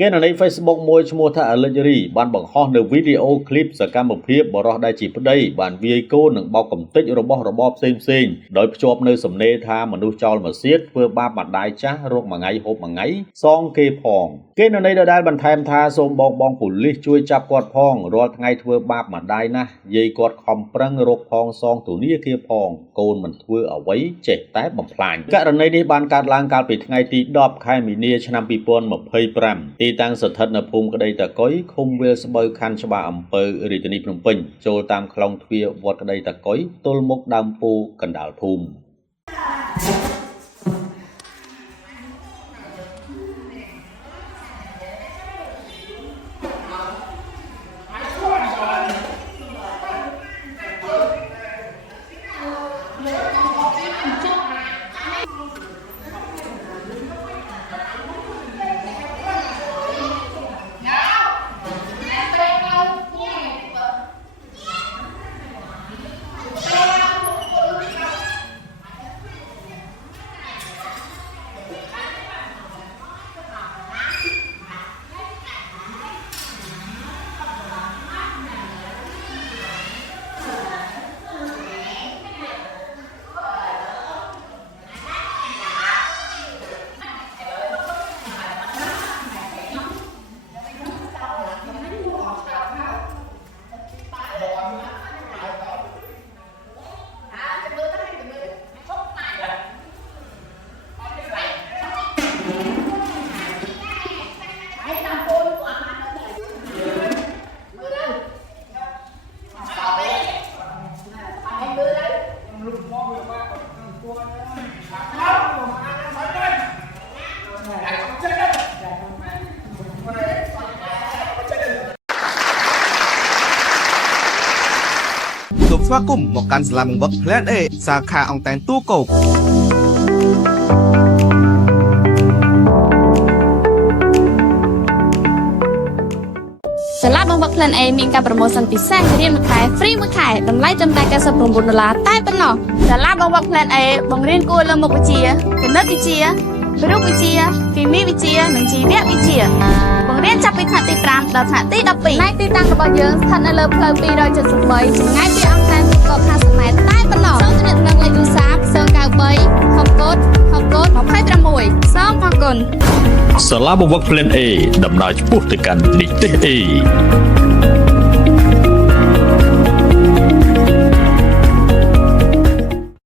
គេនៅ Facebook មួយឈ្មោះថា Allegri បានបង្ហោះនៅវីដេអូឃ្លីបសកម្មភាពបរិសុទ្ធដែលជាប្តីបានវាយកូននិងបោកកំទេចរបស់របរផ្សេងៗដោយភ្ជាប់នៅសំណេរថាមនុស្សចោលមកសៀតធ្វើបាបម្ដាយចាស់រកមួយថ្ងៃហូបមួយថ្ងៃសងគេផងគេនៅនេះដដែលបន្ថែមថាសូមបងប៉ូលីសជួយចាប់គាត់ផងរាល់ថ្ងៃធ្វើបាបម្ដាយណាស់យាយគាត់ខំប្រឹងរកផងសងទូនាគារផងកូនមិនធ្វើអ្វីចេះតែបំផ្លាញករណីនេះបានកើតឡើងកាលពីថ្ងៃទី10ខែមីនាឆ្នាំ2025ទីតាំងស្ថិតនៅភូមិក្តីតាកុយឃុំវាលស្បូវខណ្ឌច្បារអំពើរាជធានីភ្នំពេញចូលតាមខ្លងទ្វារវត្តក្តីតាកុយទល់មុខដើមពូកណ្ដាលភូមិ សូមស្វាគមន៍មកកាន់សាលាបង្វឹក Plan A សាខាអង្គតែនទូកោកសាលាបង្វឹក Plan A មានការប្រម៉ូសិនពិសេសរៀនមួយខែ free មួយខែតម្លៃត្រឹមតែ$99តែប៉ុណ្ណោះសាលាបង្វឹក Plan A បង្រៀនគួរលើមុខវិជ្ជាគណិតវិទ្យារូបវិទ្យាគីមីវិទ្យានិងជីវវិទ្យាបង្រៀនចាប់ពីថ្នាក់ទី5ដល់ថ្នាក់ទី12ផ្នែកទីតាំងរបស់យើងស្ថិតនៅលើផ្លូវ273ចម្ងាយពីអង្គការក50ម៉ែត្រតែប៉ុណ្ណោះសូមទំនាក់ទំនងលេខទូរស័ព្ទ093 60 សូមអរគុណ សាលាបង្វឹក Plan A ដំណើរឆ្ពោះទៅកាន់និទ្ទេស A